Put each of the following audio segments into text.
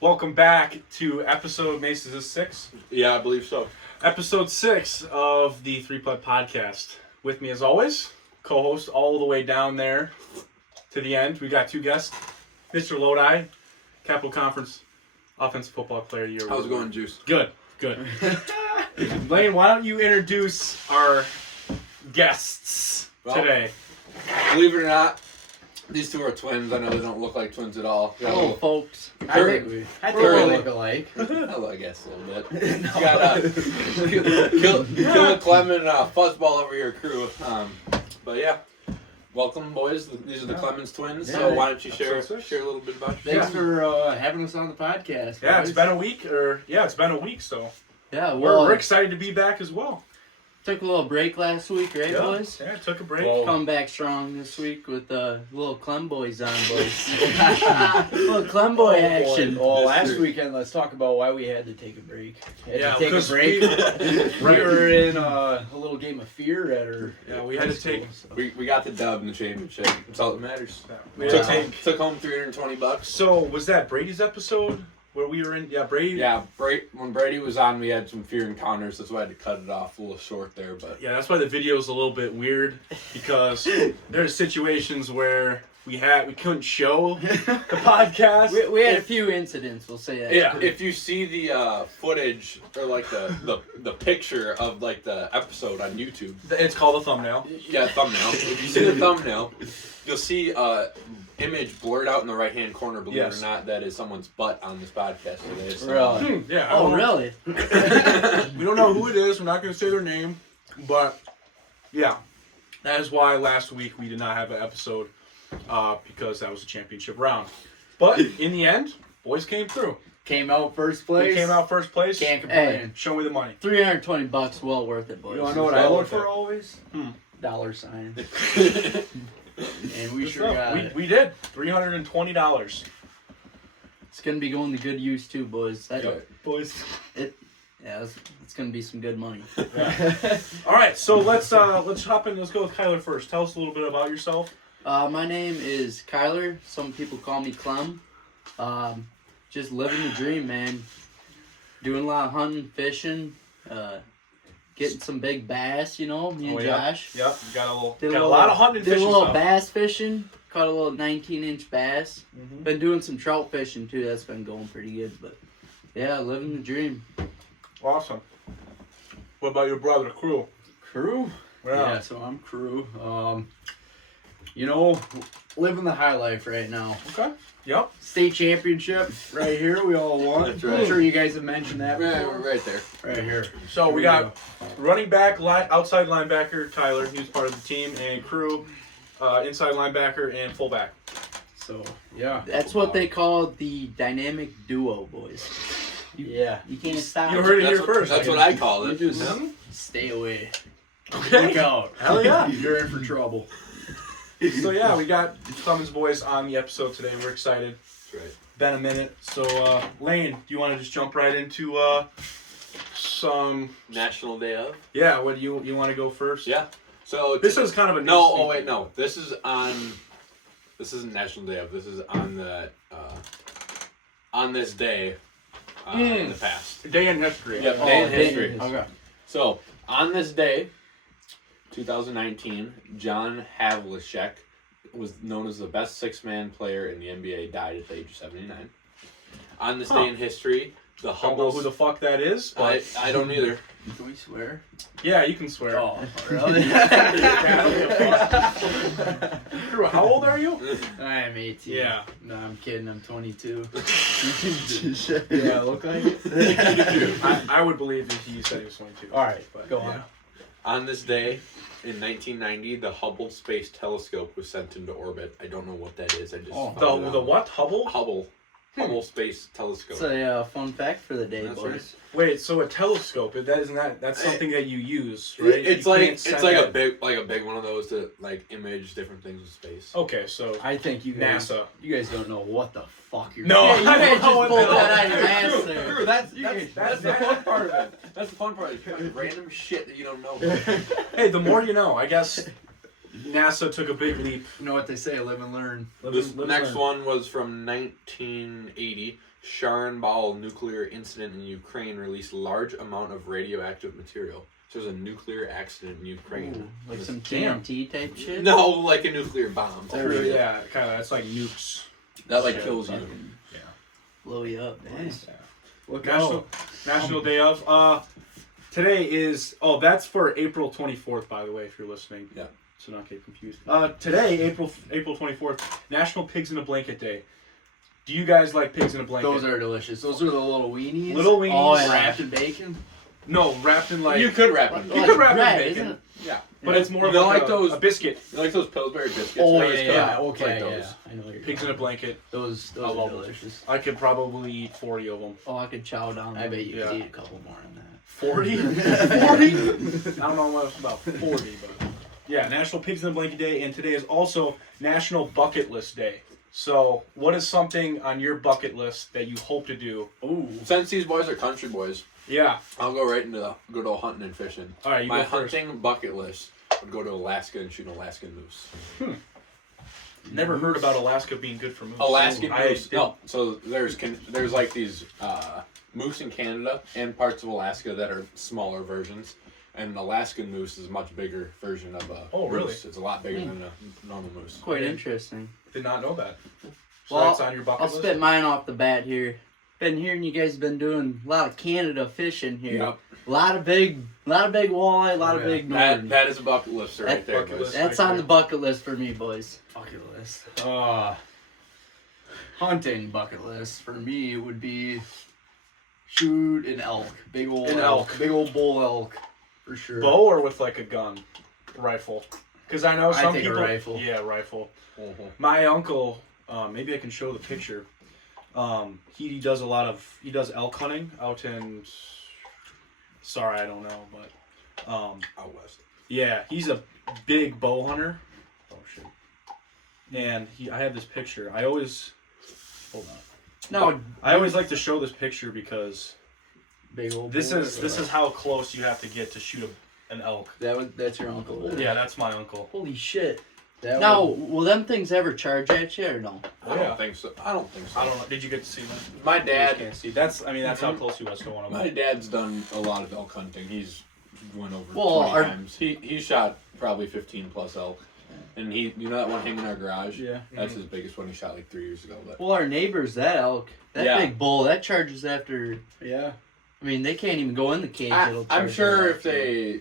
Welcome back to episode, Mace, is this 6? Yeah, I believe so. Episode 6 of the 3-Putt Podcast. With me as always, co-host all the way down there to the end. We got 2 guests. Mr. Lodi, Capital Conference Offensive Football Player of the Year. How's it going, Juice? Good. Lane, why don't you introduce our guests today? Believe it or not, these two are twins. I know they don't look like twins at all. Hello, folks. I think we look alike. Hello, I guess a little bit. You got Clem and Fuzzball over here, crew. But yeah, welcome, boys. These are the Clemens twins. Yeah, So why don't you share a Episode 6. little bit about Thanks yourself? for having us on the podcast. Yeah, guys. it's been a week, so Yeah, well, we're excited to be back as well. took a little break last week, right, boys? Yeah, took a break. Well, Come back strong this week with little Clem boys on, boys. Little Clem boy action. Well, last Mystery. weekend, let's talk about why we had to take a break. Yeah, to take a because break. Right. We were in a little game of fear at our. Yeah, we had to take- We got the dub in the championship. That's all that matters. We had to Yeah. take. Took home $320. So, was that Brady's episode where we were in? Yeah, Brady. Yeah, when Brady was on, we had some fear encounters. That's why I had to cut it off a little short there. But Yeah, that's why the video's a little bit weird because there's situations where we couldn't show the podcast. We had a few incidents, we'll say that. Yeah. if you see the footage or like the picture of like the episode on YouTube, It's called a thumbnail. yeah, thumbnail. If you see the thumbnail, you'll see image blurred out in the right hand corner. Believe Yes. it or not, that is someone's butt on this podcast today. So. Really? Yeah. I Oh, don't know. really? We don't know who it is. We're not going to say their name, but yeah, that is why last week we did not have an episode because that was a championship round. But in the end, boys came through. Came out first We place. came out first place. Can't complain. Hey. Show me the money. $320, well worth it, boys. You want to know what Well I look worth for it. always? Hmm. $sign. And we Good sure stuff. got it. We did $320. It's going to be going to good use, too, boys. Boys. Yeah, it's going to be some good money. All right, so let's hop in. Let's go with Kyler first. Tell us a little bit about yourself. My name is Kyler. Some people call me Clem. Just living the dream, man. Doing a lot of hunting, fishing, getting some big bass, me and Josh. Yep. You got Did a lot of hunting and Did a fishing little stuff. bass fishing. Caught a little 19-inch bass. Mhm. Been doing some trout fishing, too. That's been going pretty good. But, yeah, living the dream. Awesome. What about your brother, Crew? Crew? Yeah. Yeah, so I'm crew. Living the high life right now. Okay. Yep. State championship right here. We all won. That's right. I'm sure you guys have mentioned that Yeah, before. we're right there. Right here. So we Here got running back, outside linebacker, Tyler. He was part of the team, and Crew, inside linebacker and fullback. So, yeah. That's what they call the dynamic duo, boys. Yeah. You can't stop. You heard it That's here what, first. That's what I call You it. just Hmm? stay away. Okay. Look out. Hell yeah. You're in for trouble. So yeah, we got Clemens boys on the episode today. We're excited. That's right. Been a minute. So Lane, do you want to just jump right into some? National Day of. Yeah. What do you want to go first? Yeah. So This is kind of a new no. thing. Oh wait, no. This isn't National Day of. This is on the on this day in the past. Day in history. Yep, Oh, day in day in history. history. Okay. So on this day, 2019, John Havlicek was known as the best 6-man player in the NBA. Died at the age of 79. On this day in history, the Don't know Hubble. who the fuck that is, but I don't either. Can we swear? yeah, you can swear. Oh, really? Crew, how old are you? I'm 18. Yeah. No, I'm kidding. I'm 22. Yeah, I look like it? I would believe if you said he was 22. All right, But, go yeah. on. On this day, in 1990, the Hubble Space Telescope was sent into orbit. I don't know what that is. I just Oh. found it The out. what? Hubble? Hubble Space Telescope. It's a fun fact for the day, That's boys. Wait, so a telescope? That's something that you use, right? It's You like can't it's send like that- a big one of those to like image different things in space. Okay, so I think you guys, NASA. you guys don't know what the fuck you're No, Yeah, you I guys don't just know what pulled the- that out of your ass there. Drew, that's That's the fun part of it. That's the fun part. It's random shit that you don't know. Hey, the more you know. I guess NASA took a big leap. You know what they say, live and learn. This next one was from 1980. Chernobyl nuclear incident in Ukraine released large amount of radioactive material. So there's a nuclear accident in Ukraine. Ooh, like some Damn. TNT type shit. No, like a nuclear bomb. True, yeah, kind of. That's like nukes. That like Shit, kills you. Fucking blow you up, man. Nice. Look National Day of. Today is that's for April 24th, by the way, if you're listening. Yeah. So not get confused. Today, April 24th, National Pigs in a Blanket Day. Do you guys like pigs in a blanket? Those are delicious. Those are the little weenies. Little weenies. Oh, yeah. Wrapped in bacon. No, wrapped in like. You could wrap it. You could wrap it in bread, bacon. isn't it? Yeah. But it's more You of don't like like those- a biscuit. You like those Pillsbury biscuits? Oh Those yeah, cooked? okay, Like yeah. those. I know what you're Pigs in a talking blanket. about. Those I are love them. delicious. I could probably eat 40 of them. Oh, I could chow down. I bet you Yeah. could eat a couple more on that. 40? 40? I don't know what about 40, but yeah, National Pigs in a Blanket Day, and today is also National Bucket List Day. So, what is something on your bucket list that you hope to do? Ooh. Since these boys are country boys, Yeah. I'll go right into the good old hunting and fishing. All right, you My go first. hunting bucket list would go to Alaska and shoot an Alaskan moose. Never heard about Alaska being good for moose. Alaskan I moose. did- No, so there's like these moose in Canada and parts of Alaska that are smaller versions, and an Alaskan moose is a much bigger version of a Oh, really? moose. It's a lot bigger than a normal moose. Quite interesting. Did not know that. So Well, that's on your bucket I'll list? spit mine off the bat here. Been hearing you guys been doing a lot of Canada fishing here. Yep. A lot of big walleye, a lot of yeah. big northern. That is a bucket list right That there, bucket boys. list. That's right on there. the bucket list for me, boys. Bucket list. Hunting bucket list for me would be shoot an elk. Big old An elk. Big old bull elk. For sure. Bow or with like a gun? Rifle. Because I know I some think a people. rifle. Yeah, rifle. Mhm. My uncle, maybe I can show the picture. He does elk hunting out in. Sorry, I don't know, but Out west. yeah, he's a big bow hunter. Oh shit! And I have this picture. I always hold on. No, I always like to show this picture because Big old this bull. is how close you have to get to shoot an elk. That's your uncle. There. Yeah, that's my uncle. holy shit. That Now, would- will them things ever charge at you or no? I don't think so. I don't think so. I don't know. Did you get to see that? My You just dad. can't see. That's how close he was to one of My them. dad's done a lot of elk hunting. He's went over Well, 20 our- times. He shot probably 15 plus elk. And you know that one hanging in our garage? Yeah. That's his biggest one he shot like 3 years ago. But Well, our neighbors, that elk, that Yeah. big bull, that charges after. Yeah. I mean, they can't even go in the cage. It'll I'm charge sure them if they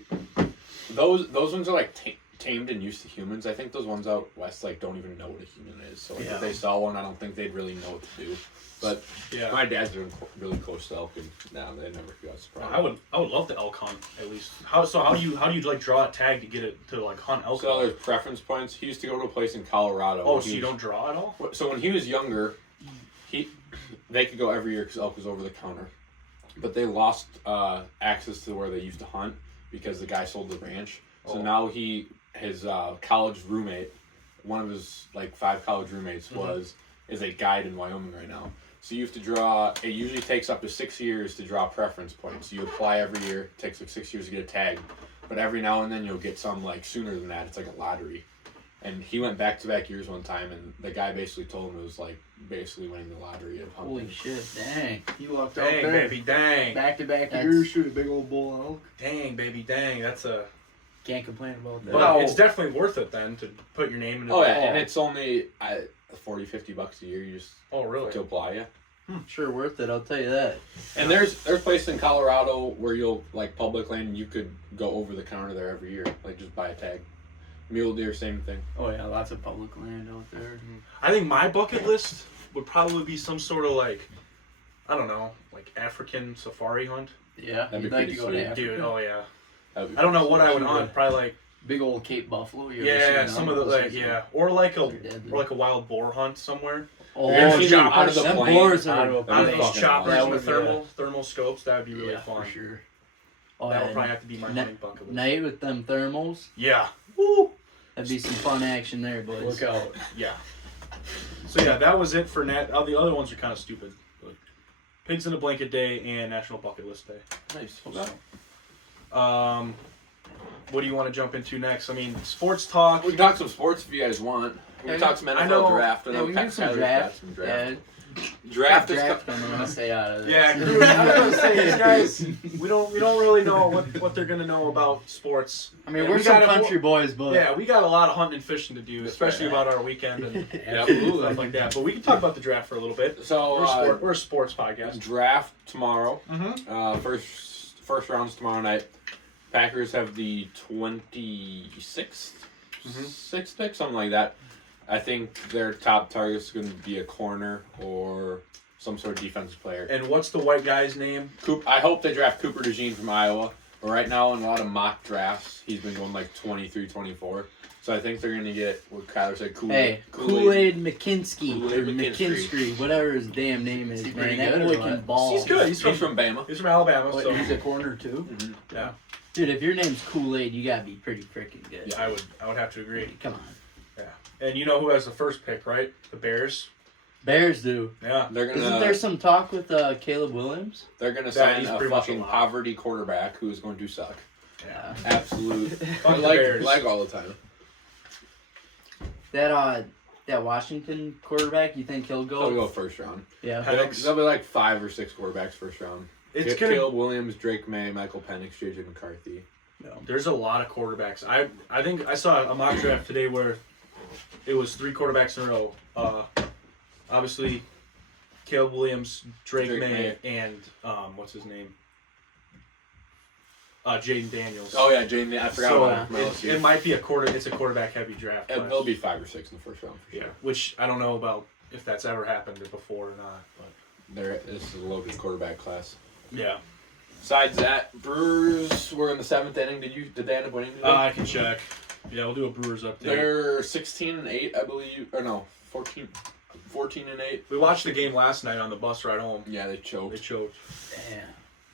those ones are like tamed and used to humans. I think those ones out west like don't even know what a human is. So like, Yeah. if they saw one, I don't think they'd really know what to do. But Yeah. my dad's doing really close to elk, and now they never got surprised. I would love to elk hunt at least. How do you like draw a tag to get it to like hunt elk? So there's preference points. He used to go to a place in Colorado. Oh, where so he you was- don't draw at all? So when he was younger, they could go every year because elk was over the counter, but they lost access to where they used to hunt because the guy sold the ranch. So Oh. now his college roommate, one of his like 5 college roommates is a guide in Wyoming right now. So you have to draw. It usually takes up to 6 years to draw preference points. You apply every year. It takes like 6 years to get a tag, but every now and then you'll get some like sooner than that. It's like a lottery. And he went back-to-back years one time, and the guy basically told him it was like basically winning the lottery of hunting. Holy shit. Dang. You walked out Dang, there. baby, dang. Back to back That's- years, shoot a big old bull elk. Dang, baby, dang. That's a. Can't complain about that. Well, No. it's definitely worth it then to put your name in. Oh yeah, and it's only $40-$50 a year. You just Oh really? to apply, yeah. Sure worth it, I'll tell you that. And there's places in Colorado where you'll like public land, and you could go over the counter there every year, like just buy a tag. Mule deer, same thing. Oh yeah, lots of public land out there. I think my bucket list would probably be some sort of like, I don't know, like African safari hunt. Yeah, That'd be you'd like pretty to go sweet. to Africa. Dude, oh yeah. That'd be I don't know what I would Sure. hunt. Probably like Big old Cape Buffalo. You ever yeah, seen some them? of the Those like things yeah, or like a Deadly. wild boar hunt somewhere. Oh, You're gonna see dude, them out of the them plane, boars out are. of a Out of That'd be those fucking choppers awesome. and the That would, thermal scopes, that would be really Yeah, fun. for sure. Oh, That would yeah. probably have to be my Na- hunting bucket list. Night with them thermals. Yeah. Woo. That'd be some fun action there, boys. Look out. Yeah. So yeah, that was it for Nat. Oh, the other ones are kind of stupid. But Pigs in a Blanket Day and National Bucket List Day. nice. So, what do you want to jump into next? I mean, sports talk. We can talk some sports if you guys want. We can Yeah, talk some I NFL know. draft. I Yeah, know we can do Pat some Kyler's draft. got some draft. Yeah, Draft is Draft I'm gonna stay out of this. Yeah, crew, I was gonna say these guys. We don't really know what they're gonna know about sports. I mean, Yeah, we're we some gotta- country boys, but Yeah, we got a lot of hunting and fishing to do, That's especially right. about our weekend and Absolutely. stuff like that. But we can talk about the draft for a little bit. So We're a sports podcast. draft tomorrow. Mm-hmm. First round's tomorrow night. Packers have the 26th, sixth pick, something like that. I think their top target is going to be a corner or some sort of defensive player. And what's the white guy's name? I hope they draft Cooper DeJean from Iowa. But right now, in a lot of mock drafts, he's been going like 23, 24. So I think they're going to get what Kyler said, hey, Kool-Aid McKinsky, Kool-Aid or McKinstry, whatever his damn name is, Is he man. pretty That good or boy what? can ball. He's good. He's from Bama. He's from Alabama. What, So he's a corner too. Mm-hmm. yeah, Dude, if your name's Kool-Aid, you gotta be pretty freaking good. yeah, I would have to agree. Come on. And you know who has the first pick, right? The Bears. Bears do. Yeah. They're Isn't there gonna some talk with Caleb Williams? they're sign he's a pretty much fucking a lock. poverty quarterback who is going to suck. Yeah. Absolute. Fuck the like Bears. all the time. That Washington quarterback, you think he'll go? They'll go first round. Yeah. Penix. There'll be like 5 or 6 quarterbacks first round. It's gonna. Caleb Williams, Drake May, Michael Penix, JJ McCarthy. There's a lot of quarterbacks. I think I saw a mock draft today where it was 3 quarterbacks in a row. Obviously, Caleb Williams, Drake May, and what's his name? Jaden Daniels. Oh yeah, Jamie. I forgot So about him from LSU. it might be it's a quarterback heavy draft. class. There'll be 5 or 6 in the first round for sure. Yeah, which I don't know about if that's ever happened before or not. But This is a loaded quarterback class. yeah, Besides that, Brewers were in the 7th inning. Did they end up winning today? I can check. Yeah, we'll do a Brewers update. They're 16-8, I believe. Or no, 14-8. We watched the game last night on the bus ride home. Yeah, they They choked. choked. Damn.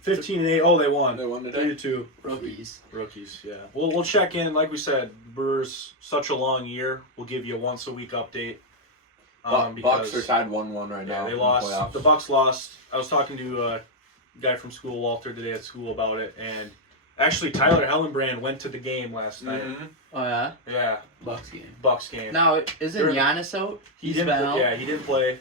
15-8. Oh, they won. They won today? 3-2. Rookies. Rookies, yeah. We'll check in. Like we said, Brewers, such a long year. We'll give you a once-a-week update. Bucks are tied 1-1 right now. Yeah, they in the lost. playoffs. The Bucks lost. I was talking to a guy from school, Walter, today at school about it. And actually, Tyler Hellenbrand went to the game last night. Mhm. Oh yeah. Yeah, Bucks game. Bucks game. Now isn't They're- Giannis out? He He's didn't. been out. Yeah, he didn't play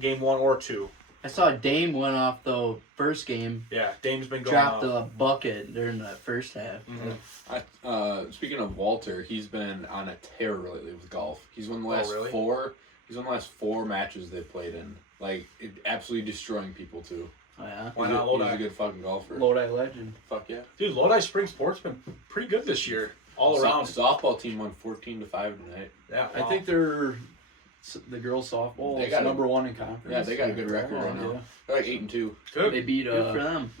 game 1 or 2. I saw Dame went off the first game. Yeah, Dame's been going Dropped off. a bucket during the first half. Mhm. Speaking of Walter, he's been on a tear lately with golf. He's won the last really? 4. He's won the last 4 matches they've played in. Like, absolutely destroying people too. Oh yeah. Why He's not a, he's Lodi? a good fucking golfer. Lodi legend. Fuck yeah. Dude, Lodi Spring Sports been pretty good this year, all around. Softball team won 14-5 tonight. Yeah, I wow. think the girls softball They is got a- number 1 in conference. Yeah, they got a good record right Yeah. now. They're like 8-2. good. They beat Good for them.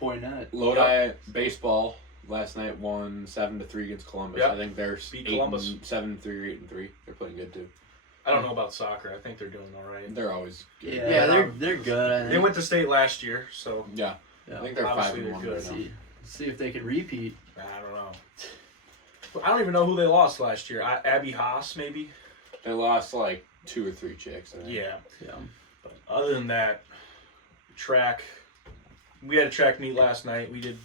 Poinet. Lodi baseball last night won 7-3 against Columbus. Yep. I think they're Beat Columbus. 7-3 or 8-3. They're playing good too. I don't know about soccer. I think they're doing all right. They're always good. Yeah. Yeah, they're good. I think. They went to state last year, so Yeah. Yeah. I think they're Obviously 5-1 they're right good. now. See if they can repeat. I don't know. I don't even know who they lost last year. Abby Haas, maybe. They lost like 2 or 3 chicks. I think. Yeah. Yeah. But other than that, track. We had a track meet last night. We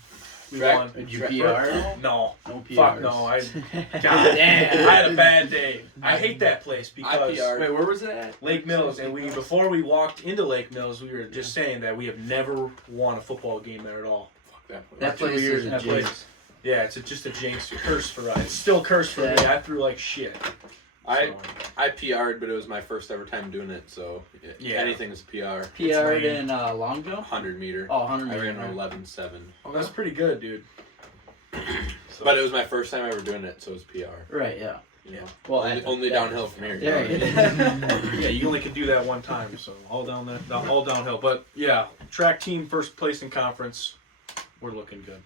Track- won. Did you Track- PR? No. No PRs. Fuck no. God damn. I had a bad day. I hate that place because IPR. Wait, where was it at? Lake Mills, and before we walked into Lake Mills, we were just saying that we have never won a football game there at all. Fuck that place. That 2 place years is a that jinx. place. Yeah, it's just a jinx, curse for us. It's still cursed for me. Yeah. I threw like shit. I PR'd, but it was my first ever time doing it, so Yeah. anything is PR. PR'd lame. in long jump? 100 meter. Oh, 100 I meter. ran 11.7. Oh, that's pretty good, dude. So, But it was my first time ever doing it, so it was PR. Right, yeah. You know? Well, only downhill from here. There you go. yeah, you only can do that one time, so all downhill. But yeah, track team first place in conference. We're looking good.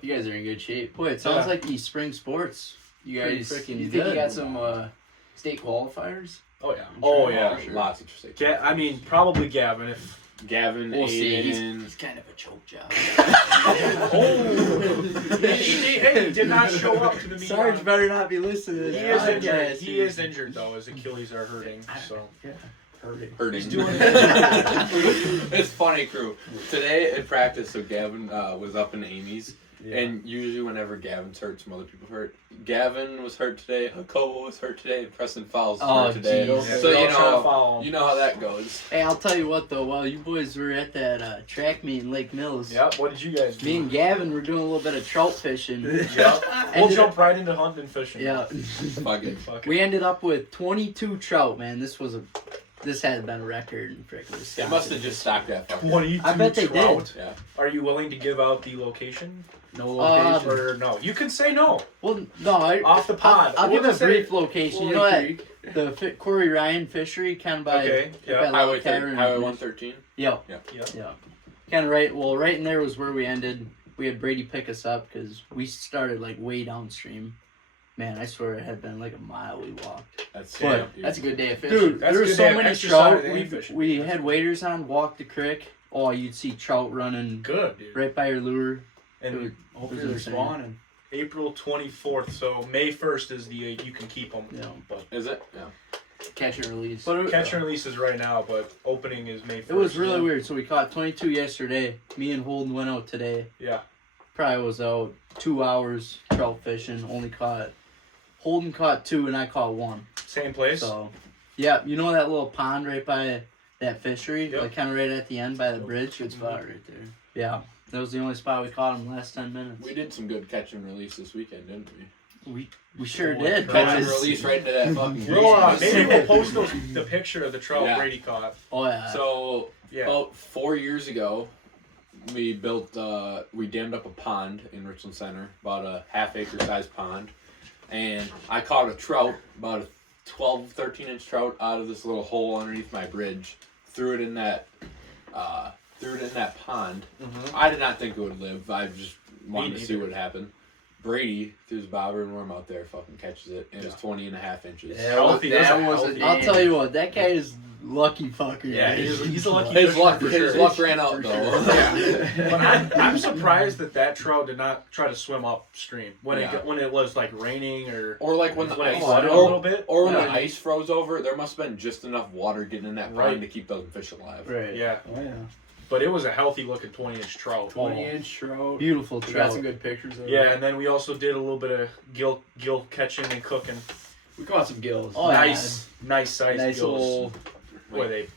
You guys are in good shape. Boy, it sounds Yeah. like these spring sports. You Pretty guys, freaking you think you good. got some state qualifiers? Oh yeah. Oh yeah. Sure. Lots of state. I mean, probably Gavin. If Gavin, We'll see. Aiden. He's kind of a choke job. he did not show up to the meeting. Sarge better not be listening. He to is this injured. podcast. He is injured though. His Achilles are hurting. So Hurting. he's doing. It's funny, crew. Today at practice, so Gavin was up in Amy's, Yeah. And usually whenever Gavin's hurt, some other people hurt. Gavin was hurt today. Cole was hurt today. Preston Fowles was hurt today. geez. Yeah, So we all try to follow. you know how that goes. Hey, I'll tell you what though. While you boys were at that track meet in Lake Mills, Yep. What did you guys do? me and Gavin were doing a little bit of trout fishing. Yep. We'll Ended jump right into hunting and fishing. Yeah. Fuck it. Fuck it. We ended up with 22 trout, man. This had been a record in freaking They must have just stocked that fucker. 22 I bet they trout. Yeah. Are you willing to give out the location? No location. Or no? You can say no. Well, no, Off the pod. I'll We'll give a just say- brief location. You know Woolly that Creek. the Corey Ryan fishery, kind of by Okay, yeah. by Highway Lake Tavern. 113. Yeah, Yep. yeah. Kind of right. Well, right in there was where we ended. We had Brady pick us up because we started like way downstream. Man, I swear it had been like a mile we walked. That's But it, dude. That's a good day of fishing. Dude, That's there a were good so day of many exercise trout. and fishing. We had waders on, walked the creek. Oh, you'd see trout running Good, dude. right by your lure. And Hopefully It they're was insane. spawning. April 24th, so May 1st is the you can keep them. Yeah. But Is it? Yeah. Catch and release. But it, catch and release is right now, but opening is May 1st. it was really weird. So we caught 22 yesterday. Me and Holden went out today. Yeah. Probably was out 2 hours trout fishing. Holden caught 2 and I caught 1. Same place. So, yeah, you know that little pond right by that fishery, Yep. like kind of right at the end by the bridge. Good spot right there. Yeah, that was the only spot we caught him the last 10 minutes. We did some good catch and release this weekend, didn't we? We sure Holy did. crap. Catch and boys. release right into that fucking Maybe we'll post the picture of the trout Yeah. Brady caught. Oh yeah. So Yeah. about 4 years ago, we dammed up a pond in Richland Center, about a half-acre sized pond, and I caught a trout, about a 12, 13-inch trout, out of this little hole underneath my bridge. Threw it in that pond. Mhm. I did not think it would live. I just wanted Me to see neither. what happened. Brady threw his bobber and worm out there, fucking catches it, and it's 20.5 inches. Healthy, that that's was healthy. a I'll tell you what, that guy is lucky fucker. Yeah, he's a lucky His fisher luck, for his sure. luck ran out For though. sure. Yeah. But I'm surprised that trout did not try to swim upstream when Yeah. when it was like raining or Or like when the when it ice, flooded a or, little bit. or when Yeah. the ice froze over, there must have been just enough water getting in that pond Right. to keep those fish alive. Right. Yeah, Oh yeah. but it was a healthy looking 20-inch trout. 20-inch trout. Beautiful We got trout. some good pictures of Yeah, it. and then we also did a little bit of gill catching and cooking. We caught some gills. Oh, nice sized nice gills. little Boy, they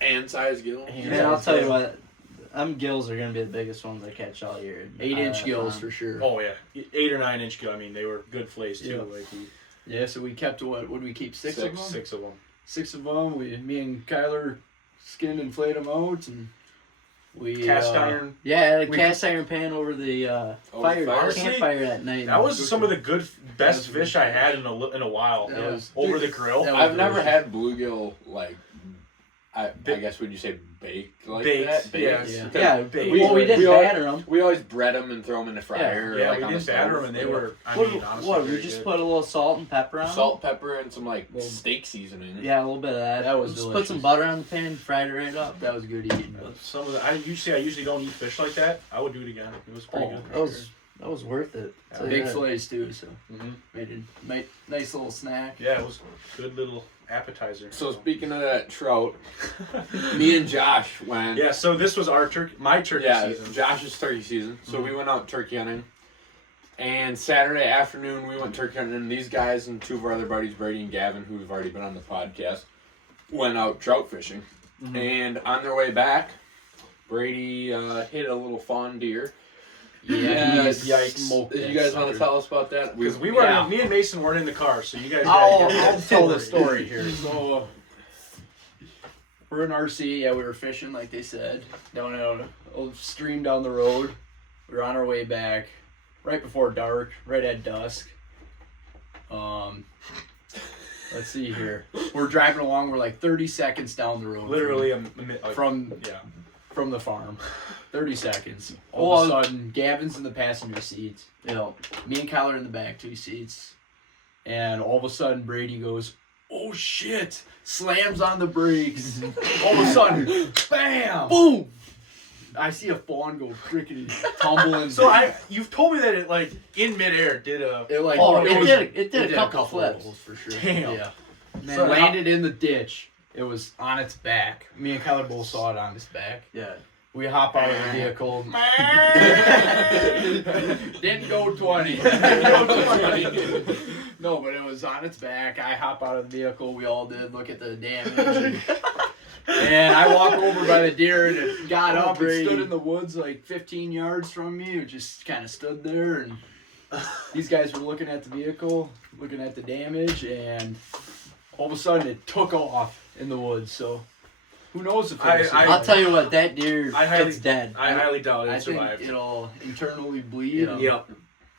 And size gill. Man, I'll tell you what, them gills are gonna be the biggest ones I catch all year. 8-inch gills for sure. Oh yeah, 8 or 9-inch gill. I mean, they were good fillets too. Yeah. Like Yeah, so we kept what would we keep? Six of them? 6 of them. 6 of them. Me and Kyler skinned and flayed them out, and we Cast iron. Yeah, I had a We- cast iron pan over the fire Honestly, campfire that night. That was some of the best That was fish I had in a while. That was- Over the grill. that was I've never delicious. had bluegill like. I Ba- guess would you say baked like Baked, that? Baked? yes. Yeah, Baked. we didn't we batter them. We always bread them and throw them in the fryer. Yeah, like we on the didn't batter stove. them, and they were. I What, mean, honestly, what we very just good. put a little salt and pepper on 'em? Salt, pepper, and some like Well, steak seasoning. Yeah, a little bit of that. That was just put delicious. some butter on the pan, fried it right up. That was good eating. Some of the I usually don't eat fish like that. I would do it again. It was pretty Oh, good. that was worth it. Yeah. So, Big yeah. fillets too, so Mm-hmm. made a nice little snack. Yeah, it was a good little appetizer. So speaking of that trout, me and Josh went. Yeah, so this was my turkey Yeah, season. Josh's turkey season. So we went out turkey hunting. And Saturday afternoon, we went turkey hunting. And these guys and 2 of our other buddies, Brady and Gavin, who have already been on the podcast, went out trout fishing. Mhm. And on their way back, Brady hit a little fawn deer. Yeah, Yikes. smoked You that guys want sucker. to tell us about that? Because me and Mason weren't in the car, so you guys gotta get I'll that tell the story here. So we're in RC. Yeah, we were fishing, like they said, down a old stream down the road. We were on our way back, right before dark, right at dusk. Let's see here. We're driving along. We're like 30 seconds down the road. Literally from yeah. from the farm. 30 seconds. All of a sudden, Gavin's in the passenger seat. You know, Me and Kyler in the back 2 seats. And all of a sudden, Brady goes, "Oh shit!" Slams on the brakes. All of a sudden, bam! Boom! I see a fawn go crickety tumbling. So you've told me that it like in midair did a it like oh, it it was- did a couple flips. rolls for sure. Damn. Yeah. Man, So landed in the ditch. It was on its back. Me and Kyler both saw it on its back. yeah. We hop out of the vehicle. Didn't go 20. No, but it was on its back. I hop out of the vehicle. We all did. Look at the damage. And I walk over by the deer, and it got up and stood in the woods like 15 yards from me. It just kind of stood there, and these guys were looking at the vehicle, looking at the damage, and all of a sudden it took off in the woods. So who knows if I'll tell you what, that deer it's dead. I highly doubt I it think survived. it'll internally bleed. Yep.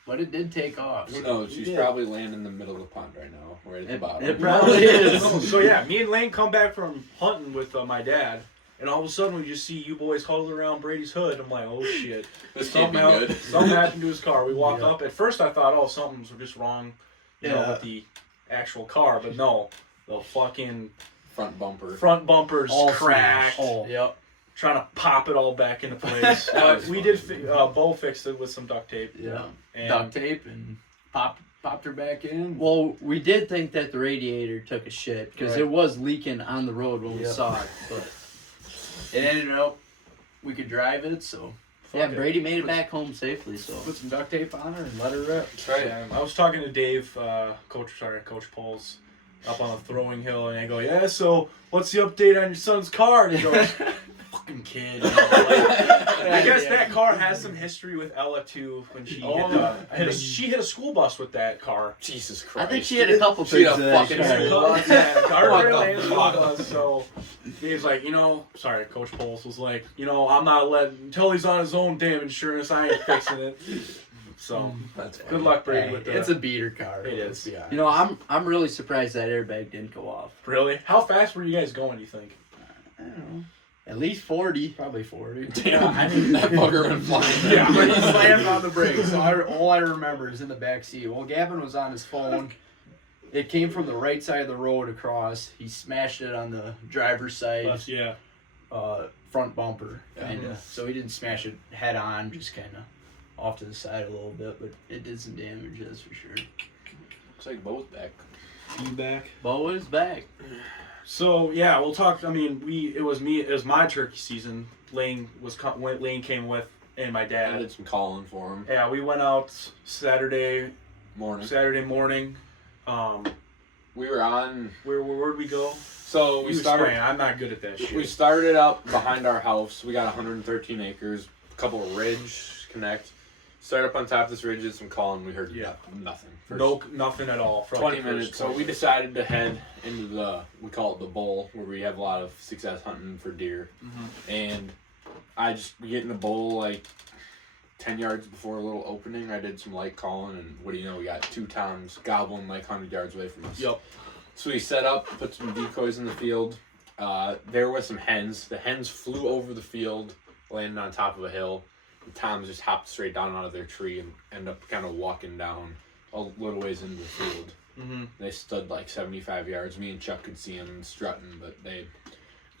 But it did take off. Who knows? She's probably laying in the middle of the pond right now, right at the bottom. It probably is. So yeah, me and Lane come back from hunting with my dad, and all of a sudden we just see you boys huddled around Brady's hood. I'm like, oh shit. This can't be good. Something happened to his car. We walk up. At first I thought, oh, something's just wrong, you know, with the actual car. But no, the fucking Front bumper. front bumper's All cracked. smashed. Yep. Trying to pop it all back into place. We did. Bo fixed it with some duct tape. Yeah. And Duct tape and popped her back in. Well, we did think that the radiator took a shit because Right. it was leaking on the road when we Yep. saw it. But It ended up we could drive it, so yeah, Brady made it back home safely. So put some duct tape on her and let her rip. That's right. Yeah, I was talking to Dave, Coach Poles, up on the throwing hill, and I go, yeah, so what's the update on your son's car? And he goes, fucking kid. You know, I guess that car has some history with Ella too. When she she hit a school bus with that car. Jesus Christ. I think she had a couple She had things a that fucking she school had. bus. Yeah, What the fuck? bus. So Dave's like, sorry, Coach Poles was like, I'm not letting until he's on his own damn insurance. I ain't fixing it. So That's funny. good luck, Brady. Hey, With it's a beater car. It let's is. be honest. You know, I'm really surprised that airbag didn't go off. Really? How fast were you guys going? Do you think? I don't know. At least 40. Probably 40. Damn, I mean, that bugger went flying. Yeah. But he slammed on the brakes. So all I remember is in the back seat. Well, Gavin was on his phone. It came from the right side of the road across. He smashed it on the driver's side. But, yeah. Front bumper, kind of. Mhm. So he didn't smash it head on, just kind of off to the side a little bit, but it did some damage, that's for sure. It's like both back. Feedback. Bo is back. So yeah, we'll talk. I mean, it was my turkey season. Lane came with, and my I dad. did some calling for him. Yeah, we went out Saturday Morning. morning. We were on. Where'd we go? So We we was started. spraying. I'm not good at that shit. We started up behind our house. We got 113 acres, a couple of ridge connect. Started up on top of this ridge, did some calling. We heard nothing. First Nothing at all. For 20 like the first minutes. So 20 we decided to head into we call it the bowl, where we have a lot of success hunting for deer. Mhm. And we get in the bowl like 10 yards before a little opening. I did some light calling, and what do you know? We got 2 toms gobbling like 100 yards away from us. Yep. So we set up, put some decoys in the field. There were some hens. The hens flew over the field, landed on top of a hill. The toms just hopped straight down out of their tree and ended up kind of walking down a little ways into the field. Mm-hmm. They stood like 75 yards. Me and Chuck could see them strutting, but they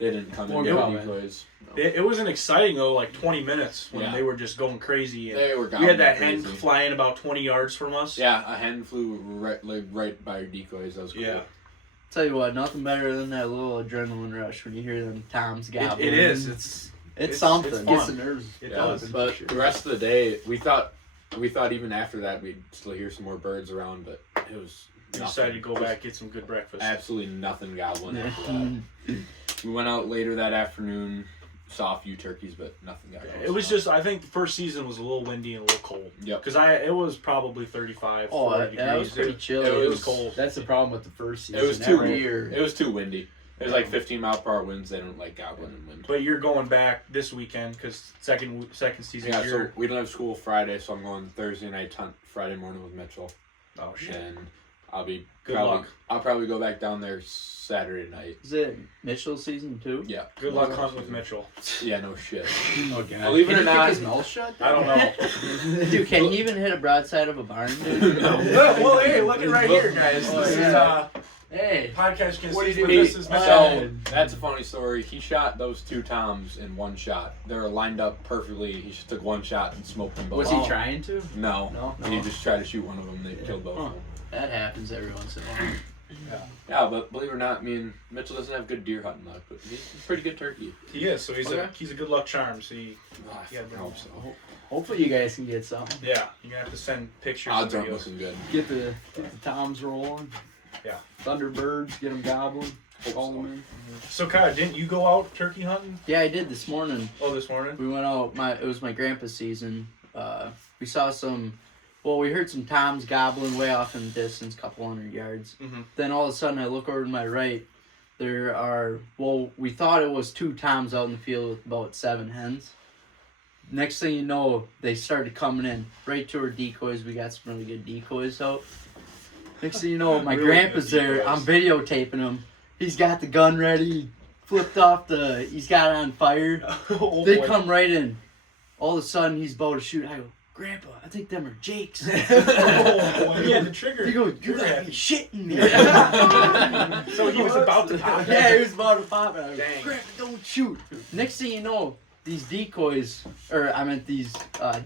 didn't come More in with coming. decoys. No. It wasn't exciting though. Like 20 minutes when Yeah. they were just going crazy. And They were we had that gobbling hen crazy. flying about 20 yards from us. Yeah, a hen flew right by our decoys. That was cool. Yeah. Tell you what, nothing better than that little adrenaline rush when you hear them toms gobbling. It is. It's something. it's Gets the fun. nerves. It going, does. But for sure. the rest of the day, we thought even after that we'd still hear some more birds around, but it was We nothing. decided to go back get some good breakfast. Absolutely nothing gobbling Yeah. after that. We went out later that afternoon, saw a few turkeys, but nothing got close It was enough. just, I think the first season was a little windy and a little cold. Yep. Because it was probably 35, Oh, 40 that was degrees. pretty chilly. It was cold. That's the problem with the first season. It was too Every year. It was too windy. It was like 15-mile-per-hour winds. They don't like gobbling and wind. But you're going back this weekend because second season. Yeah, so you're, we don't have school Friday, so I'm going Thursday night hunt, Friday morning with Mitchell, oh shit. and I'll be Good probably luck. I'll probably go back down there Saturday night. Is it Mitchell season 2? Yeah. Good luck hunting with Mitchell. Yeah, no shit. Oh, God. Believe it Can or he not- keep his mouth shut? I don't know. Dude, can you even hit a broadside of a barn, dude? Well, hey, look at right here, guys. Oh, This is yeah. Hey. podcast can What do see, you but do? this is Mitchell. So that's a funny story. He shot those 2 toms in one shot. They were lined up perfectly. He just took one shot and smoked them both. Was he trying to? No. No? He just tried to shoot one of them. They killed both Huh. of them. That happens every once in a while. Yeah, but believe it or not, Mitchell doesn't have good deer hunting luck, but he's a pretty good turkey. He is. So he's Okay. he's a good luck charm. So I hope so. Hopefully you guys can get some. yeah, you're gonna have to send pictures. Odds and aren't videos. looking good. Get the toms rolling. Yeah. Thunderbirds, get them gobbling. Hope Call so. them in. So Kyle, didn't you go out turkey hunting? Yeah, I did this morning. Oh, this morning. We went out. It was my grandpa's season. We saw some. Well, we heard some toms gobbling way off in the distance, couple hundred yards. Mm-hmm. Then all of a sudden, I look over to my right. There are. Well, we thought it was 2 toms out in the field with about 7 hens. Next thing you know, they started coming in right to our decoys. We got some really good decoys out. Next thing you know, my Really grandpa's good there. decoys. I'm videotaping him. He's got the gun ready. Flipped off he's got it on fire. Oh, They boy. come right in. All of a sudden, he's about to shoot. I go, Grandpa, I think them are Jake's. Oh, boy. He had the trigger. He goes, you Trigger gotta happy. be shitting me. So he was about to pop. Yeah, he was about to pop it. I go, Dang. Grandpa, don't shoot. Next thing you know, these decoys, these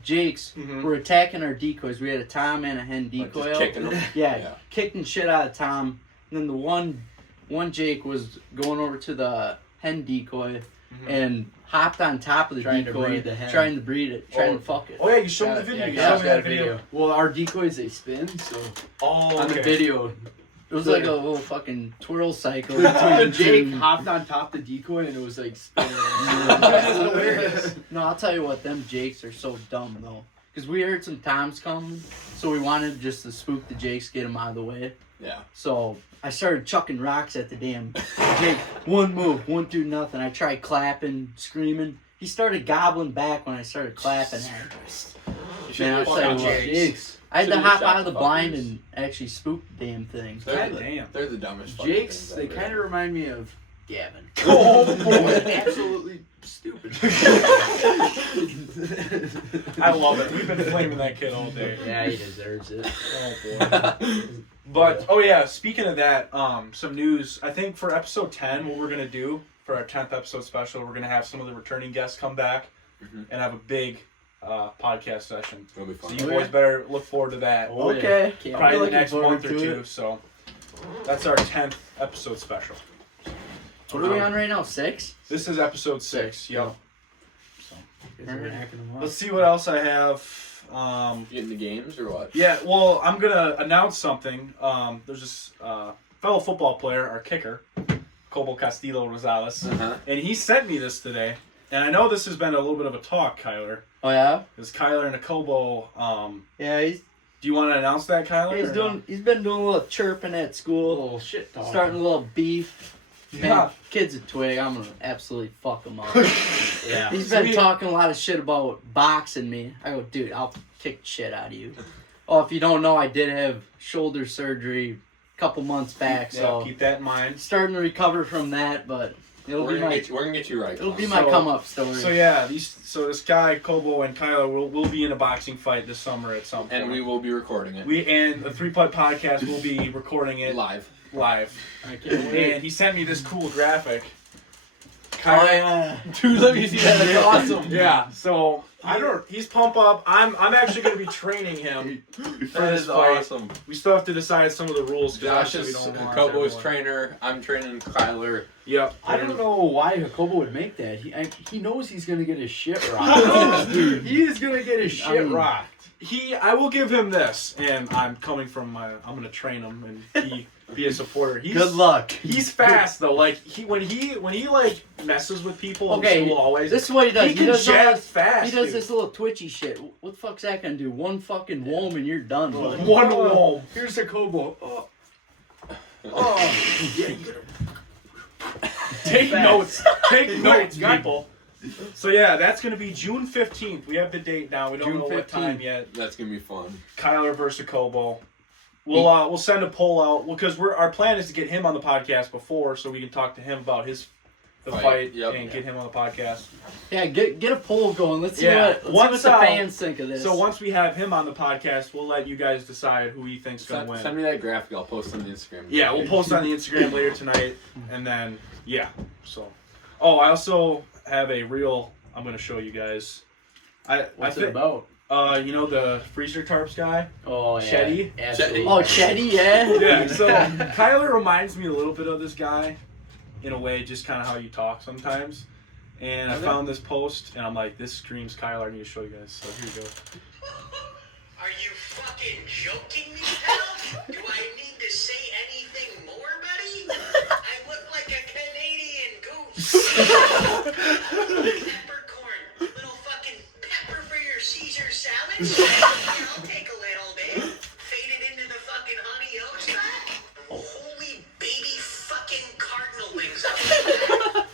Jakes, Mhm. were attacking our decoys. We had a tom and a hen Like, decoy just out. kicking them. Yeah, Yeah. kicking shit out of Tom. And then the one Jake was going over to the hen decoy and hopped on top of the Trying to decoy, breed the hen. trying to breed it, trying to fuck it. Oh yeah, you showed me the video. Yeah, You yeah, showed me that video. Well, our decoys, they spin, so Oh, on the okay. video, It was like a little fucking twirl cycle. Jake between- hopped on top of the decoy and it was like spinning. No, I'll tell you what, them Jakes are so dumb though. Because we heard some toms coming, so we wanted just to spook the Jakes, get them out of the way. Yeah. So I started chucking rocks at the damn Jake. One move, won't do nothing. I tried clapping, screaming. He started gobbling back when I started clapping at him. You should Man, have I'll tell you shot what, Jakes. Jakes. I had to Should've hop shot out of the the blind fuckers. and actually spook the damn thing. They're God the, damn. they're the dumbest fucking Jakes, things they ever. kind of remind me of Gavin. Oh boy. Absolutely stupid. I love it. We've been flaming that kid all day. Yeah, he deserves it. Oh boy. But oh yeah, speaking of that, some news. I think for episode 10, what we're gonna do for our 10th episode special, we're gonna have some of the returning guests come back Mhm. and have a big podcast session. It'll be So fun. you Oh, boys yeah. better look forward to that. Oh, yeah. Okay. Can't Probably the looking next forward month or to two. it. So that's our 10th episode special. What are we on right now? 6? This is episode 6. Yep. Racking them up. Let's see what else I have. You getting the games or what? Yeah, well, I'm gonna announce something. There's this fellow football player, our kicker, Cobo Castillo Rosales, Uh-huh. and he sent me this today. And I know this has been a little bit of a talk, Kyler, Oh yeah. because Kyler and Cobo. Yeah, Do you want to announce that, Kyler? he's or doing. He's been doing a little chirping at school, Oh, shit, dog. starting a little beef. Man, Yeah. kid's a twig. I'm gonna absolutely fuck him up. Yeah. He's So been talking a lot of shit about boxing me. I go, dude, I'll kick the shit out of you. Oh, if you don't know, I did have shoulder surgery a couple months back, Yeah, so keep that in mind. starting to recover from that. But it'll We're be gonna, my we're gonna get you right. it'll be Clem. my So- come up story. So yeah, so this guy Cobo and Kyler will be in a boxing fight this summer at some point. And we will be recording it and the 3-Putt podcast will be recording it live. live. I can't wait. And he sent me this cool graphic. Oh, yeah. Dude, let me see that. That's awesome. Yeah, so he's pump up. I'm actually going to be training him for That this is fight. awesome. We still have to decide some of the rules. 'cause Josh obviously is we don't want Kobo's everyone- trainer. I'm training Kyler. Yep. I don't know why Jacobo would make that. He knows he's gonna get his shit rocked. Dude, he is gonna get his shit rocked. I will give him this, and I'm coming from I'm going to train him and be a supporter. Good luck. He's fast though. Like when he like messes with people Okay, in school always. This is what he does. he can does all jab this- fast. He does dude. this little twitchy shit. What the fuck's that gonna do? One fucking womb and you're done. buddy. One wall. Here's Jacobo. Oh, Oh, yeah, you gotta take Fast. notes. Take notes, God. people. So yeah, that's gonna be June 15th. We have the date now. We don't June know what 15th. time yet. That's gonna be fun. Kyler versus Kobo. We'll send a poll out because our plan is to get him on the podcast before, so we can talk to him about the fight Yep. and get him on the podcast. Yeah, get a poll going. Let's see Yeah. what Once, the fans think of this. So once we have him on the podcast, we'll let you guys decide who he thinks is gonna win. Send me that graphic. I'll post it on the Instagram. Yeah, we'll post on the Instagram later tonight, and then yeah. So, I also have a reel. I'm gonna show you guys. What's it about? You know the freezer tarps guy? Oh, yeah. Chetty? Absolutely. Oh, Chetty, yeah. Yeah, so Kyler reminds me a little bit of this guy in a way, just kind of how you talk sometimes. And I found this post, and I'm like, this screams Kyler. I need to show you guys. So here you go. Are you fucking joking me, pal? Do I need to say anything more, buddy? I look like a Canadian goose. Peppercorn. Little fucking pepper for your Caesar salad? Yeah, I'll take a little bit. Fade it into the fucking honey oats pack? Holy baby fucking cardinal wings up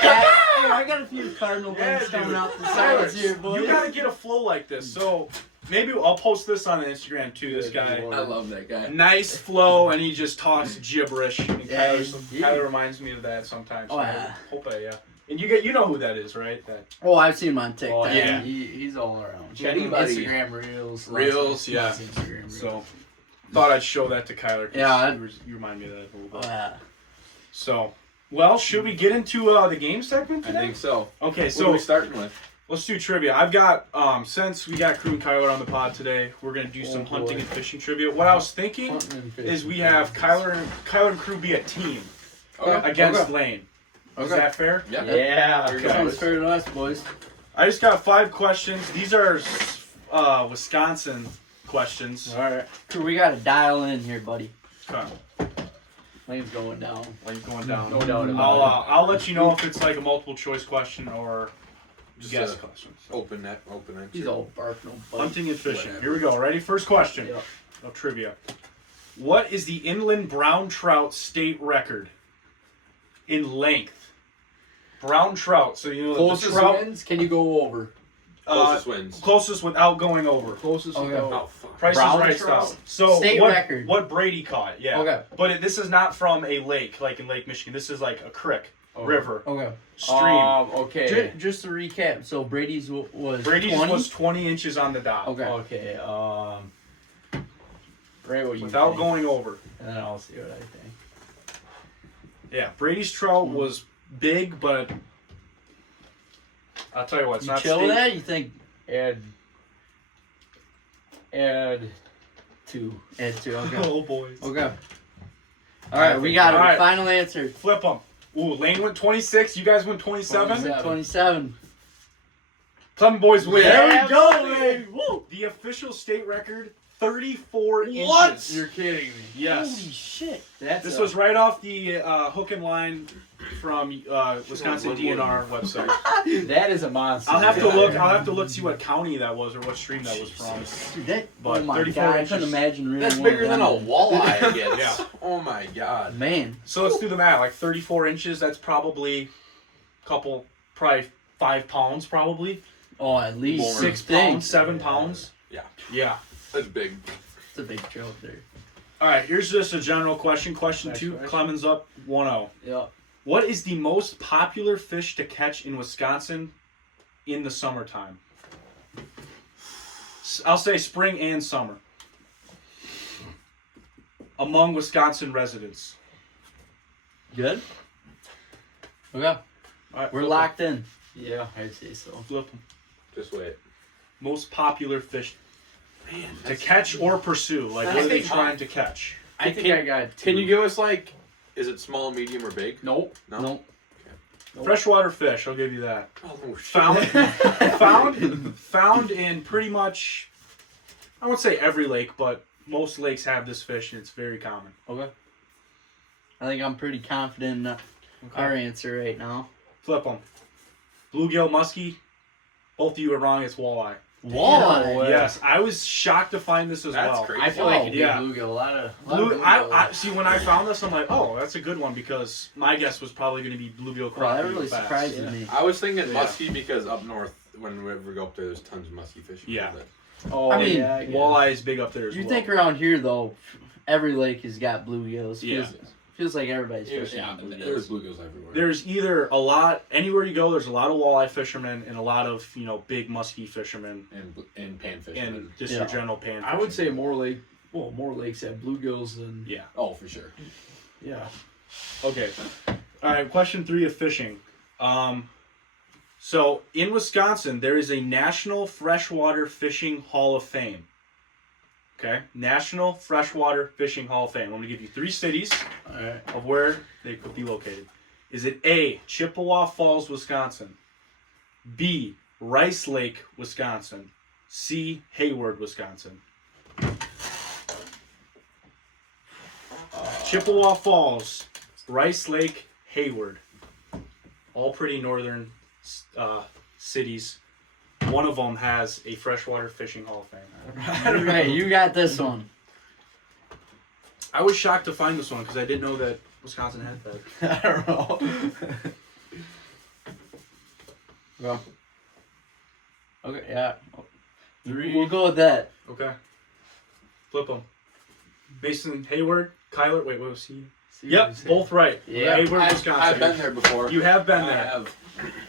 Hey, I got a few Cardinal Yeah, wings coming dude. out the Tyler, sides here, boys. you gotta get a flow like this. So maybe I'll post this on Instagram too. This guy, I love that guy. nice flow, and he just talks gibberish. And Yeah, Kyler reminds me of that sometimes. Oh, So yeah. Hope yeah. And you know who that is, right? That Oh, I've seen him on TikTok. Oh, Yeah. he's all around. Chetty buddy. Instagram Reels. Reels, yeah. lots of Instagram Reels. so. Thought I'd show that to Kyler. 'Cause Yeah, you remind me of that a little Oh, bit. yeah. So, well, should we get into the game segment I today? think so. Okay, What are so we starting with? let's do trivia. I've got since we got Crew and Kyler on the pod today, we're gonna do some boy. hunting and fishing trivia. What I was thinking Hunting and fishing. is we have Kyler and Crew be a team Okay. against Lane. Is Okay. that fair? Yeah. Yeah. Here we go. Sounds fair to us, boys. I just got 5 questions. These are Wisconsin questions. All right. Crew, we got to dial in here, buddy. Okay. Lane's going down. Lane's going down. No doubt about I'll let you know if it's like a multiple choice question or Just guess a question. So, open answer. He's all bark, no bite. hunting and fishing. Whatever. Here we go. Ready? First question Yeah. of trivia. What is the inland brown trout state record in length? Brown trout. So you know the Closest trout wins. Can you go over? Closest wins. closest without going over. Closest. Okay. go. Oh, fuck. Price Brown is right trout? stuff. So State what, record. what Brady caught, yeah. Okay. But this is not from a lake, like in Lake Michigan. This is like a creek, Oh. river, Okay. stream. Okay. Just to recap, so Brady's was Brady's 20? was 20 inches on the dot. Okay. Okay. Ray, what you Without think? going over. And then I'll see what I think. Yeah, Brady's trout was big, but I'll tell you what, it's You not chill state. with that? You think Add 2. Ed too? Okay. Oh, boys. Okay. All right, we got it. All right. Final answer. Flip them. Ooh, Lane went 26. You guys went 27. 27. Some boys win. There we go, buddy. man. Woo. The official state record, 34 What? inches. You're kidding me. Yes. Holy shit. That's This was right off the hook and line from Wisconsin DNR website. that is a monster. I'll have to look. I'll have to look see what county that was or what stream that was from. Dude, that, But oh my 34 god, I inches. couldn't imagine reading That's one bigger of than a them. walleye gets. Yeah. Oh my god. Man. So let's do the math. Like 34 inches. That's probably probably 5 pounds, probably Oh, at least More. 6 things. pounds, 7 pounds. Yeah. Yeah. That's big. It's a big joke there. All right. Here's just a general question. Question Next 2. question. Clemens up 1-0. Yeah. What is the most popular fish to catch in Wisconsin in the summertime? I'll say spring and summer. Among Wisconsin residents. Good? Okay. All right, We're flip 'em. locked in. Yeah, I'd say so. Flip 'em. Just wait. Most popular fish Man, to catch or pursue. Like, what are they trying to catch? I think I got 2. Can you give us like, is it small, medium, or big? Nope. No. Nope. Freshwater fish, I'll give you that. Oh, shit. Found in pretty much, I won't say every lake, but most lakes have this fish, and it's very common. Okay. I think I'm pretty confident in our answer right now. Flip them. Bluegill, muskie. Both of you are wrong. It's walleye. Walleye. way. Yes, I was shocked to find this as That's well. crazy. I feel like it'd be Yeah. bluegill. A lot of I see when I found this, I'm like, oh, that's a good one because my guess was probably going to be bluegill Bro, crappie. that really bass. surprises yeah. me. I was thinking Yeah. muskie because up north, whenever we go up there, there's tons of muskie fishing. Yeah. Oh, I mean, yeah, Walleye is big up there as You well. think around here though, every lake has got bluegills. Yeah. Feels like everybody's fishing. Yeah, on there's bluegills. bluegills everywhere. There's either a lot, anywhere you go, there's a lot of walleye fishermen and a lot of, big muskie fishermen and panfish. and just Yeah. your general pan I would say fishing. more lakes have bluegills than Yeah. Oh, for sure. yeah. Okay. All right, question 3 of fishing. So in Wisconsin, there is a National Freshwater Fishing Hall of Fame. Okay, National Freshwater Fishing Hall of Fame. I'm going to give you 3 cities All right. of where they could be located. Is it A, Chippewa Falls, Wisconsin? B, Rice Lake, Wisconsin? C, Hayward, Wisconsin? Chippewa Falls, Rice Lake, Hayward. All pretty northern cities. One of them has a freshwater fishing hall of fame. All right, you got this one. I was shocked to find this one because I didn't know that Wisconsin had that. I don't know. Go. Okay, yeah. 3. We'll go with that. Okay. Flip them. Mason, Hayward, Kyler. Wait, what was he? Yep, both right. Yeah. Hayward, Wisconsin. I've been there before. You have been I there. have.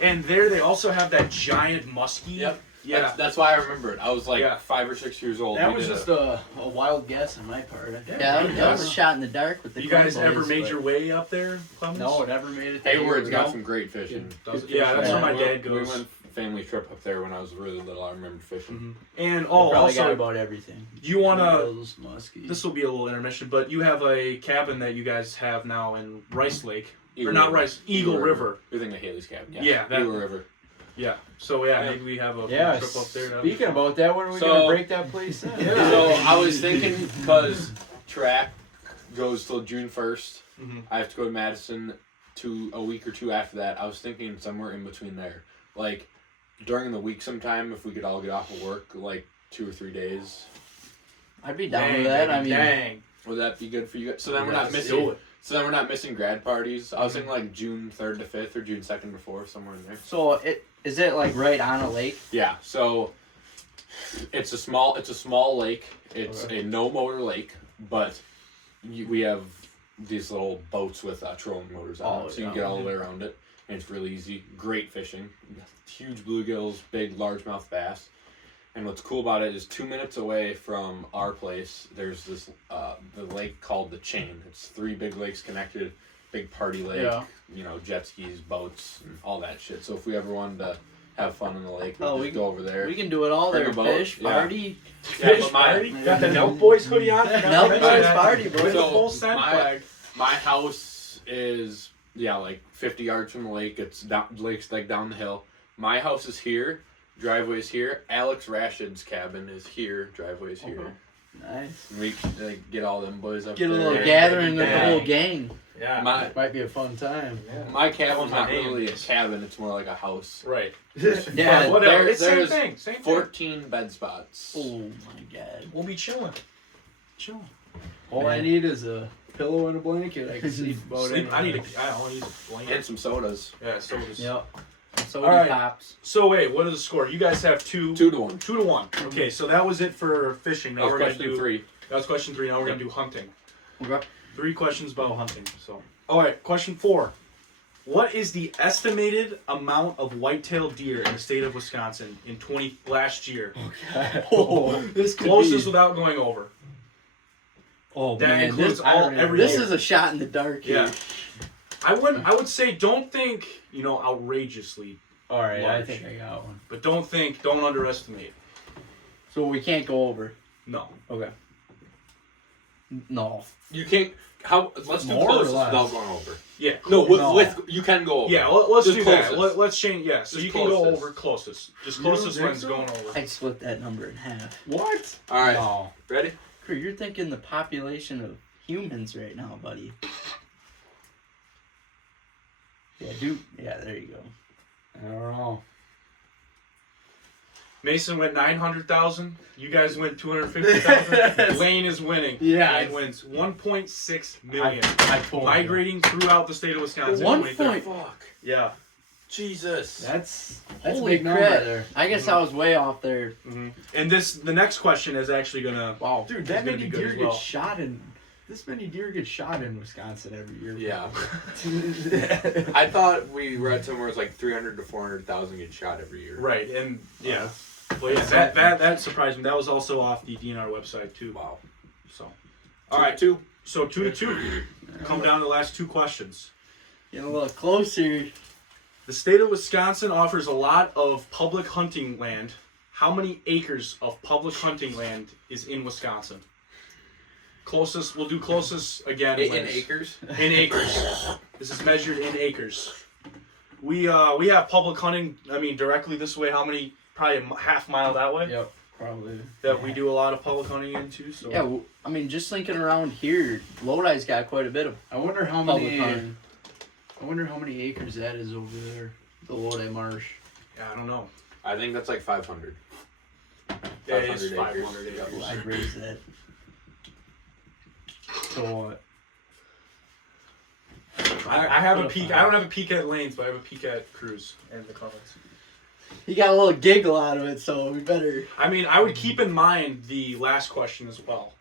And there they also have that giant muskie. Yep. Yeah. That's why I remember it. I was like Yeah. 5 or 6 years old. That We was did just a wild guess on my part. Yeah, that was a shot in the dark with the You guys Clem ever boys, but but- your way up there, Clemens? No, it never made it. to Hayward's got Hayward. some great fishing. Yeah, that's where my We- dad We goes. went family trip up there when I was really little. I remember fishing. And They probably got also, about everything. you want to. Those muskie. This will be a little intermission, but you have a cabin that you guys have now in Rice Lake. Eagle or not River. Rice, Eagle River. You're thinking of Haley's cabin. Yeah, that- Eagle River. Yeah. So, yeah, Yeah. maybe we have a Yeah. trip up there. Speaking about that, when are we So- gonna break that place in? So I was thinking because track goes till June 1st. Mhm. I have to go to Madison a week or two after that. I was thinking somewhere in between there, like during the week sometime if we could all get off of work, like 2 or 3 days. I'd be down Dang, with that. baby, I mean, dang. Would that be good for you guys? So then we're not Let's do missing. it. So then we're not missing grad parties. I was thinking like June 3rd to 5th or June 2nd to 4th, somewhere in there. so is it like right on a lake? Yeah. So it's a small lake. It's a no motor lake, but we have these little boats with trolling motors on them, so you can get all the way around it, and it's really easy. Great fishing, huge bluegills, big largemouth bass. And what's cool about it is 2 minutes away from our place, there's this the lake called the Chain. It's 3 big lakes connected, big party lake. Yeah. You know, jet skis, boats, and all that shit. So if we ever wanted to have fun in the lake, we'd Oh, just go over there. We can do it all Bring there. a boat, Fish, yeah. party. Yeah, but Party? Got the Nelk Boys hoodie on? Nelk Boys party, bro. With the So, full scent flag. My house is like 50 yards from the lake. It's down, lake's like down the hill. My house is here. Driveway's here. Alex Rashid's cabin is here. Driveway's here. Nice. We like, get all them boys up Get a there. little Yeah, gathering of the dang. whole gang. Yeah. Might be a fun time. My cabin's my not name. really a cabin. It's more like a house. Right. Yeah, Whatever. It's same there's thing. Same thing. 14 bed spots. Oh my god. We'll be chilling. Chilling. All I need is a pillow and a blanket. I can sleep about Sleep. I need anywhere. a. I don't need a blanket. And some sodas. Yeah. So does. Yep. So All do right. pops. So wait, what is the score? You guys have 2 2 to 1. 2 to 1. Okay, so that was it for fishing. That Now was we're gonna question do 3. That was question 3. Now we're gonna do hunting. Okay. 3 questions about hunting. So, all right, question 4. What is the estimated amount of white-tailed deer in the state of Wisconsin in last year? Oh, this could Closest be. without going over. Oh That man, includes this, all every. This is a shot in the dark here. Yeah. I would say don't think outrageously, All right. I large. think I got one. but don't underestimate. So we can't go over. No. Okay. No. You can't. Let's do More or closest less? without going over. Yeah. No, No. with you can go over. Yeah. Let's Just do closest. that. Let's change. Yeah. So Just you can go closest. over closest. Just You don't closest think wins so? going over. I'd split that number in half. What? All right. No. Ready? Crew, you're thinking the population of humans right now, buddy. Yeah, there you go. I don't know. Mason went 900,000. You guys went 250,000. Lane is winning. Yeah. Lane wins 1.6 million. I told you. Migrating throughout the state of Wisconsin. 1 Fuck. Yeah. Jesus. That's Holy a big number crap. there. I guess I was way off there. And the next question is actually gonna. Wow. Dude, It's that gonna many be good deer as get well. shot in. This many deer get shot in Wisconsin every year. Yeah. I thought we read somewhere it's like 300 to 400,000 get shot every year. Right, and yeah. Well, yeah, that surprised me. That was also off the DNR website too. Wow. So, all right, 2. so 2 to 2. Come down to the last 2 questions. Getting a little closer. The state of Wisconsin offers a lot of public hunting land. How many acres of public hunting land is in Wisconsin? Closest, we'll do closest again. In acres? In acres. This is measured in acres. We have public hunting, I mean, directly this way. How many? Probably a half mile that way. Yep, probably. That we do a lot of public hunting into. So. Yeah, I mean, just thinking around here, Lodi's got quite a bit of I wonder how public many. hunting. I wonder how many acres that is over there. The Lodi Marsh. Yeah, I don't know. I think that's like 500. Yeah, it is 500 500 acres. acres. I'd raise that. So what? I have a peek. I don't have a peek at lanes, but I have a peek at crews and the comments. He got a little giggle out of it, so we better. I mean, I would keep in mind the last question as well.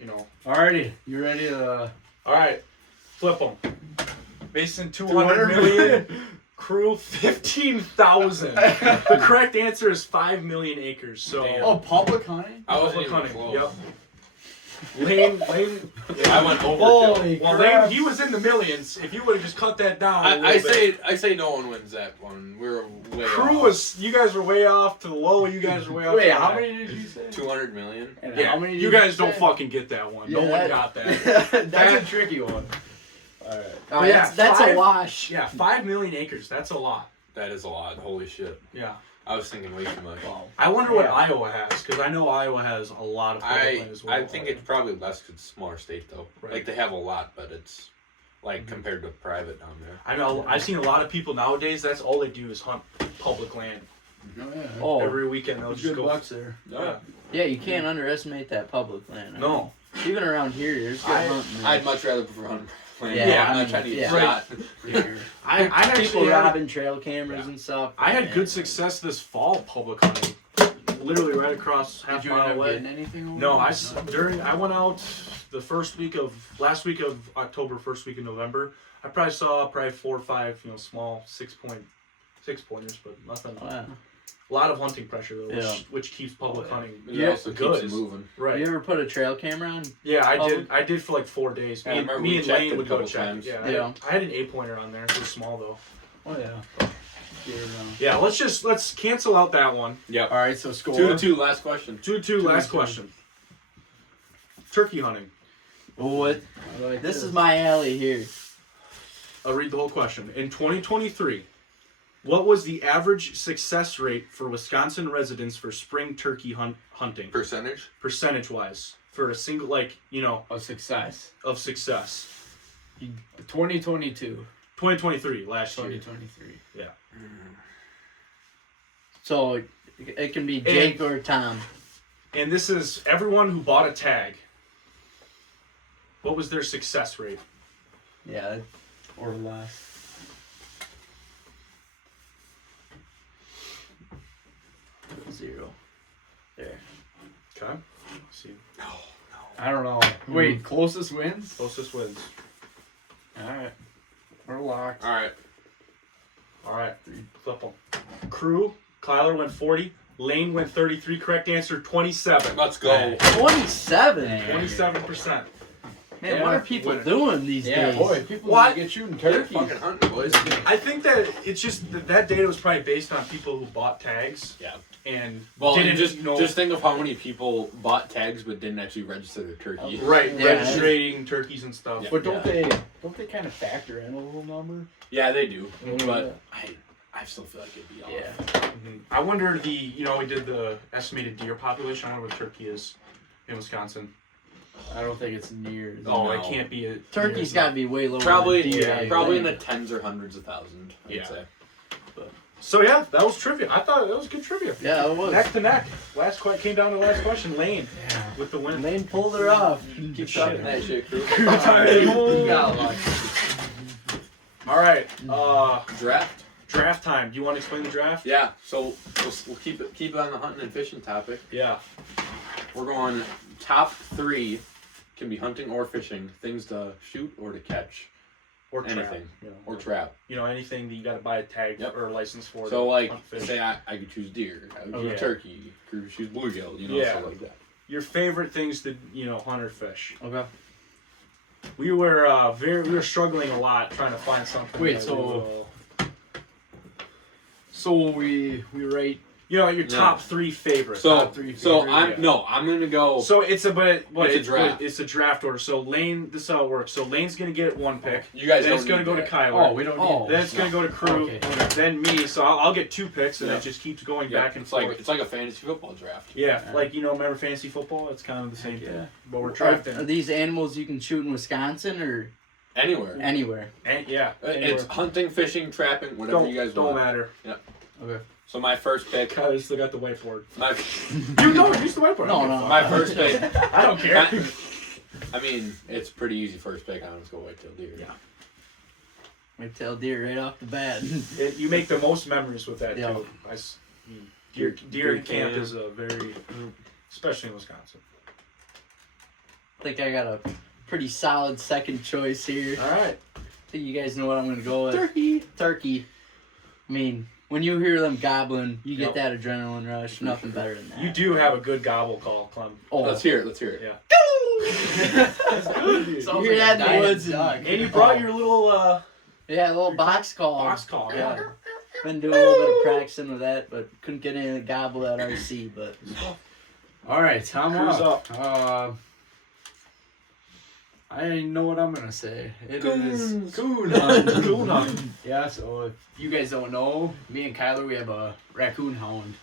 You know. Alrighty, you ready to? All right, flip them. Basin 200 million. Crew 15,000. The correct answer is 5 million acres. So. Damn. Oh, public hunting. I wasn't Public even hunting. close. Yep. Lane. I went over. Holy Well, crap! Lane, he was in the millions. If you would have just cut that down. a I little bit. say no one wins that one. We're way Crew off. was. You guys were way off to the low. You guys were way off. Wait, to the how high. many did you say? 200 million. And Yeah, how many? you did guys don't say? fucking get that one. No Yeah, one that- got that. That's a tricky one. All right. Oh, yeah, that's a five- wash. Yeah, 5 million acres. That's a lot. That is a lot. Holy shit. Yeah. I was thinking way too much. Wow. I wonder what Yeah. Iowa has, because I know Iowa has a lot of public land as well. I think it's probably less because it's a smaller state though. Right. Like they have a lot, but it's like compared to private down there. I know. I've seen a lot of people nowadays. That's all they do is hunt public land. Oh yeah. Oh, Every weekend they'll There's just good go. bucks there. Yeah. yeah, you can't underestimate that public land. I No. mean, even around here, there's good hunting. I'd much rather prefer hunting land. Yeah, I'm I not mean, trying to get yeah. shot. here. I People actually had, robbing trail cameras and stuff. I had Man. good success this fall public hunting. Literally right across half Did you end mile up away. getting anything? Over No, there? I went out the last week of October, first week of November. I probably saw 4 or 5, small 6 pointers, but nothing. Wow. A lot of hunting pressure though, Yeah. which keeps public hunting. It Yeah, also good. keeps it moving. Right. You ever put a trail camera on? Yeah, I Public? did. I did for like 4 days. Yeah, I remember Me we and checked Lane it a would go couple check. times. Yeah, Yeah. I had an 8-pointer on there. It was small though. Oh yeah. Yeah, let's cancel out that one. Yep. All right, so score. 2-2. Last question. 2-2. Last question. Turkey hunting. Oh, what? I like This is my alley here. I'll read the whole question. In 2023, what was the average success rate for Wisconsin residents for spring turkey hunting, Percentage? percentage-wise, for a single, a success. of success? 2022. 2023, last year. 2023. So it can be Jake or Tom. And this is everyone who bought a tag. What was their success rate? Yeah. Or less. Zero. There. Okay. Let's see. I don't know. Wait, closest wins? Closest wins. Alright. We're locked. Alright. All right. Flip them. Crew, Kyler went 40. Lane went 33. Correct answer, 27. Let's go. 27. 27%. Man, what are people doing these Yeah, days? boy, people What? get shooting They're turkeys. fucking hunting, boys. I think that it's just that data was probably based on people who bought tags Yeah. and Well, didn't and just know. just think of how many people bought tags but didn't actually register their turkey. right, Yeah. registering turkeys and stuff. Yeah. But don't they kind of factor in a little number? Yeah, they do. Mhm. But I still feel like it'd be off. Yeah. Mhm. I wonder we did the estimated deer population. I wonder what turkey is in Wisconsin. I don't think it's near. Oh, it No. can't be a Turkey's got to be way lower Probably, than deer. I probably in think. the tens or hundreds of thousands. I'd Yeah. say. So yeah, that was trivia. I thought that was good trivia. Yeah, it was. Neck to neck. Came down to the last question. Lane Yeah. with the win. Lane pulled her off. Keep talking that shit, crew. You got lucky. All right. Draft. Draft time. Do you want to explain the draft? Yeah. So we'll keep it on the hunting and fishing topic. Yeah. We're going top 3 can be hunting or fishing, things to shoot or to catch, Or trap. anything You know, or trap. anything that you got to buy a tag Yep. or a license for. So to like, hunt, fish. say I could choose deer, I would choose yeah. turkey, could choose bluegill, Yeah. stuff like that. Your favorite things to hunt or fish. Okay. We were struggling a lot trying to find something. Wait, that so- we will- So we rate. You know, your top 3 favorites. So, three so favorite, I'm gonna go. So it's a draft. draft. It's a draft order. So Lane, this is how it works. So Lane's gonna get 1 pick. You guys Then don't it's gonna need go to that. Kyler. Oh, we don't Oh. need. Then it's gonna go to Crew. Okay. Then me. So I'll get 2 picks, and Yeah. it just keeps going Yeah, back and it's forth. like it's like a fantasy football draft. Yeah, Yeah. like remember fantasy football? It's kind of the same Yeah. thing. But we're Are drafting. these animals you can shoot in Wisconsin or Anywhere. anywhere? And, yeah, It's anywhere. hunting, fishing, trapping, whatever don't you guys don't want. matter. Okay. So my first pick. Kyler still got the whiteboard. My You don't use the whiteboard. No, no. my first pick. I don't care. I mean, it's pretty easy first pick. I'm just go white-tailed deer. Yeah. White-tailed deer right off the bat. You make the most memories with that Yeah. too. Deer camp is a very, especially in Wisconsin. I think I got a pretty solid second choice here. All right. I think you guys know what I'm gonna go with. Turkey. I mean, when you hear them gobbling, you get that adrenaline rush. Nothing better than that. You do have a good gobble call, Clem. Oh, Let's hear it. Let's hear it. Yeah. That's good. You Sounds hear like that a in the dying woods? dog. And you brought your little Yeah, a little box call. box call. Yeah. Been doing a little bit of practicing with that, but couldn't get any of the gobble at RC. But All right, I'm Cruise up. I know what I'm gonna say. It is Coon hunt. Coon hunt. Yeah, so if you guys don't know, me and Kyler, we have a raccoon hound.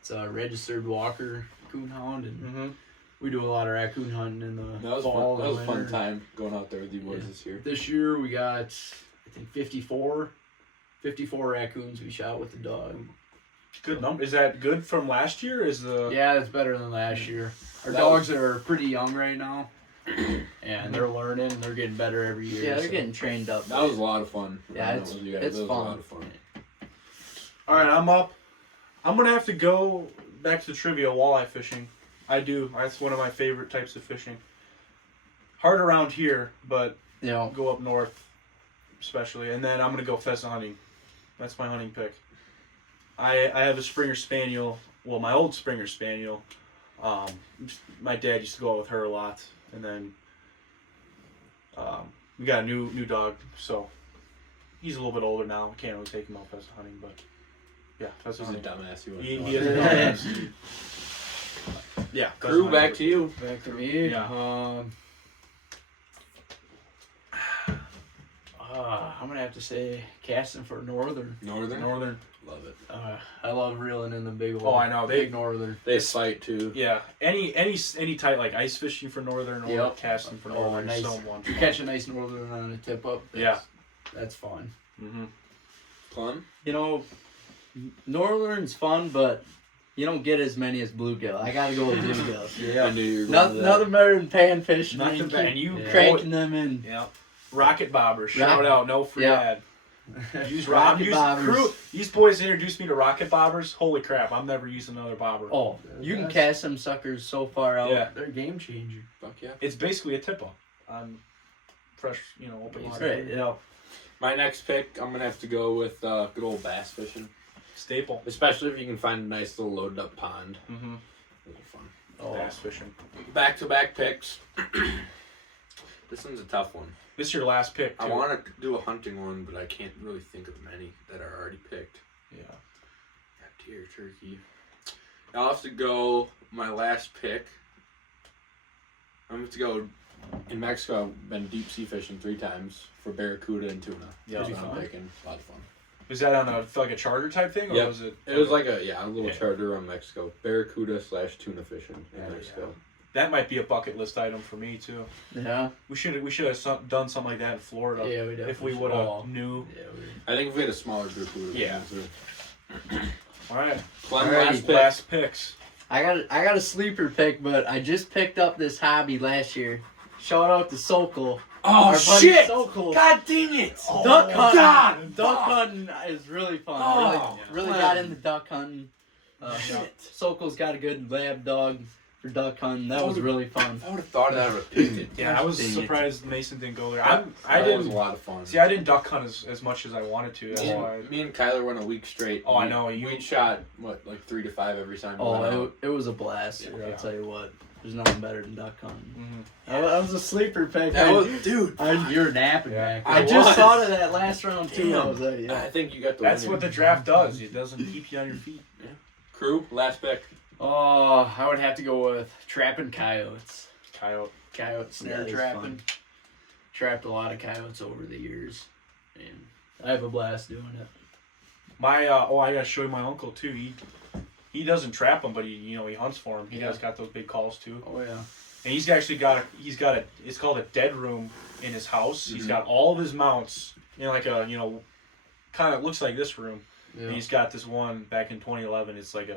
It's a registered walker coon hound, and Mm-hmm. we do a lot of raccoon hunting in the That was fall. fun. That was a fun winter. time going out there with you boys Yeah. this year. This year we got, I think, 54 raccoons we shot with the dog. Good number. Is that good from last year? Is the Yeah, it's better than last year. Our That dogs are pretty young right now, and they're learning. They're getting better every year. yeah, they're so- getting trained up. That was a lot of fun. Yeah, Running it's- with you guys. it's That was fun. a lot of fun. All right? I'm up. I'm gonna have to go back to the trivia. Walleye fishing. I do. That's one of my favorite types of fishing. Hard around here, but You know, go up north, especially. And then I'm gonna go pheasant hunting. That's my hunting pick. I have a Springer Spaniel. Well, my old Springer Spaniel. My dad used to go out with her a lot, and then we got a new dog. So he's a little bit older now. I can't really take him out pheasant hunting, but yeah, that's He's his a name. dumbass. You He wouldn't is know. a dumbass. Yeah. Crew, back to you. Back to me. Yeah. I'm gonna have to say casting for northern. Northern. Love it. I love reeling in the big old. Oh, I know. Big northern. They fight too. Yeah. Any type like ice fishing for northern or Yep. casting for Oh, northern. nice. So much You fun. catch a nice northern on a tip up. That's fun. Mm-hmm. Clem? you know, northern's fun, but you don't get as many as bluegill. I gotta go with bluegills. I knew you were going to that. Nothing better than panfish. Nothing man. bad. And you Yeah. Cranking them in. Yeah. Rocket bobbers. Shout out. No free Yeah. ad. Use Rocket bobbers. Crew. These boys introduced me to rocket bobbers. Holy crap! I'm never using another bobber. Oh, you can That's- cast them suckers so far out. Yeah. They're a game changer. Fuck yeah. It's basically a tip off on fresh, open That's water. right. Yeah. My next pick, I'm going to have to go with good old bass fishing. Staple. Especially if you can find a nice little loaded up pond. Mm-hmm. Those are fun. Oh, Bass fishing. Back-to-back picks. This one's a tough one. This is your last pick. I too. want to do a hunting one, but I can't really think of many that are already picked. Yeah. Got deer, turkey. I'll have to go my last pick. I'm going to go in Mexico. I've been deep sea fishing 3 times for barracuda and tuna. Yeah. That's That'd be what I'm fun. picking. A lot of fun. Was that on a charter type thing, or Yep. was it? It was like a little Yeah. charter on Mexico. Barracuda / tuna fishing in Yeah, Mexico. That might be a bucket list item for me too. yeah. We should have done something like that in Florida. Yeah, we definitely If we should. would have Oh. knew. Yeah, I think if we had a smaller group, we would Yeah. have been All right. Clem, Alrighty. last pick. Last picks. I got a sleeper pick, but I just picked up this hobby last year. Shout out to Sokol. Oh, Our buddy Sokol. God dang it! Duck hunting. God! Duck hunting is really fun. Oh, really man. got into duck hunting. Shit. Sokol's got a good lab dog for duck hunting. That was really fun. I would have thought that I would have picked it. Yeah, I was Dang it. surprised Mason didn't go there. I That was a didn't. lot of fun. See, I didn't duck hunt as much as I wanted to. That's me, why. and, me and Kyler went a week straight. Oh, I know, We shot, like 3 to 5 every time we went Oh, out. it was a blast. Yeah, dude, I'll yeah. tell you what. There's nothing better than duck hunting. That was a sleeper pick. Dude. You were napping back there. I just thought of that last round too. Damn. I was like, yeah. I think you got the That's winner. what the draft does. It doesn't keep you on your feet. Crew, last pick. Oh, I would have to go with trapping coyotes. Coyote. Coyote snare That is trapping. fun. Trapped a lot of coyotes over the years, and I have a blast doing it. My I gotta show you my uncle too. He doesn't trap them, but he hunts for them. He Yeah. has got those big calls too. Oh yeah. And he's actually got a it's called a dead room in his house. He's got all of his mounts in like a kind of looks like this room. Yeah. And he's got this one back in 2011. It's like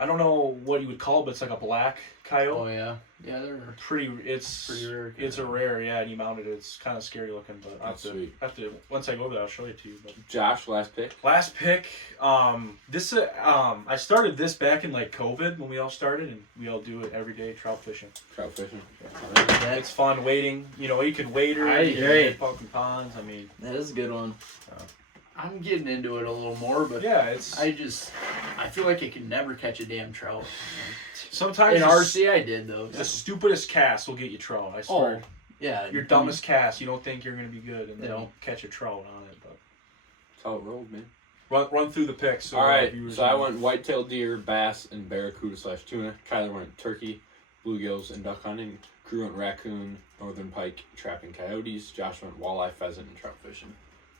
I don't know what you would call it, but it's like a black coyote. Oh yeah. Yeah, they're It's pretty rare. It's a rare, yeah. And he mounted it. It's kind of scary looking, but That's sweet. have to once I go over there, I'll show it to you. But Josh, last pick. last pick, this I started this back in like COVID when we all started, and we all do it every day, trout fishing. Trout fishing. It's fun wading. You can wade her. Right, You can right. hit pumpkin ponds. I mean, That is a good one. I'm getting into it a little more, but yeah, it's I feel like I could never catch a damn trout. sometimes In the RC, I did though. the stupidest cast will get you trout. I swear. Yeah. Your dumbest cast, you don't think you're gonna be good, and then Yeah. you catch a trout on it. But That's how it rolled, man. run through the picks. So All right, viewers so I know. went whitetail deer, bass, and barracuda/tuna. Kyler went turkey, bluegills, and duck hunting. Crew went raccoon, northern pike, trapping coyotes. Josh went walleye, pheasant, and trout fishing.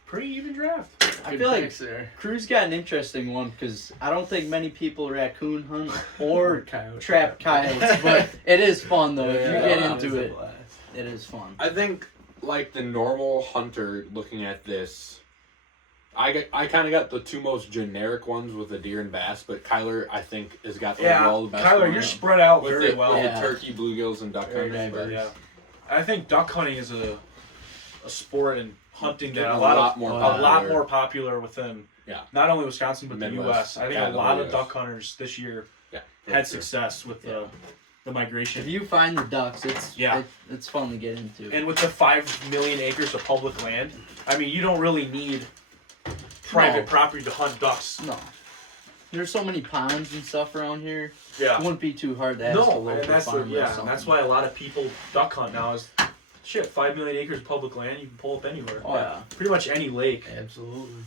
Pretty even draft. I Good feel like picks there. Crew's got an interesting one because I don't think many people raccoon hunt or Coyote trap coyotes, but it is fun though. If you Yeah, get it's into a it, blast. it is fun. I think, like the normal hunter looking at this, I kind of got the two most generic ones with the deer and bass, but Kyler, I think, has got overall the best Kyler, one. you're spread out with very the, well. with Yeah. the turkey, bluegills, and duck Very hunting. diverse. Yeah, I think duck hunting is a sport and hunting that Getting a lot more popular within not only Wisconsin but Midwest. the U.S. I think Yeah, a the lot of US. duck hunters this year Yeah, had success with the If migration. you find the ducks, it's fun to get into. And with the 5 million acres of public land, I mean, you don't really need private property to hunt ducks. No. There's so many ponds and stuff around here. It Yeah. wouldn't be too hard to ask a No, local and that's farmer or and something. that's why a lot of people duck hunt now. Is 5 million acres of public land you can pull up anywhere. Oh yeah. Pretty much any lake. Absolutely.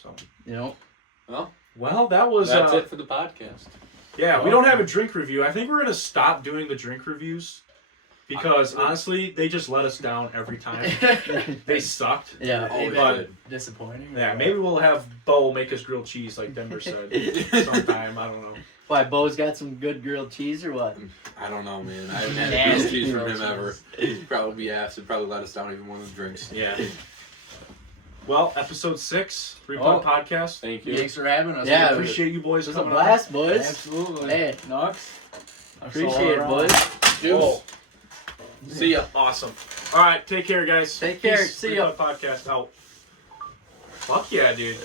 So. You know. Well, that was That's it for the podcast. Yeah, we don't have a drink review. I think we're gonna stop doing the drink reviews because honestly, they just let us down every time. They sucked. Yeah. Oh, but Disappointing. yeah, maybe we'll have Bo make us grilled cheese like Denver said sometime. I don't know. Why, Bo's got some good grilled cheese or what? I don't know, man. I haven't had a Nasty grilled cheese from grilled him ever. He'd probably be asked. He'd probably let us down even more than drinks. Yeah. Well, episode 6, 3-Part Podcast. Thank you. Thanks for having us. Yeah, We Appreciate you boys It was a coming on. blast, boys. Absolutely. Hey, Nux. appreciate it, boys. Juice. See ya. Awesome. All right, take care, guys. Take care. Peace. See ya. 3-Part Podcast out. Fuck yeah, dude.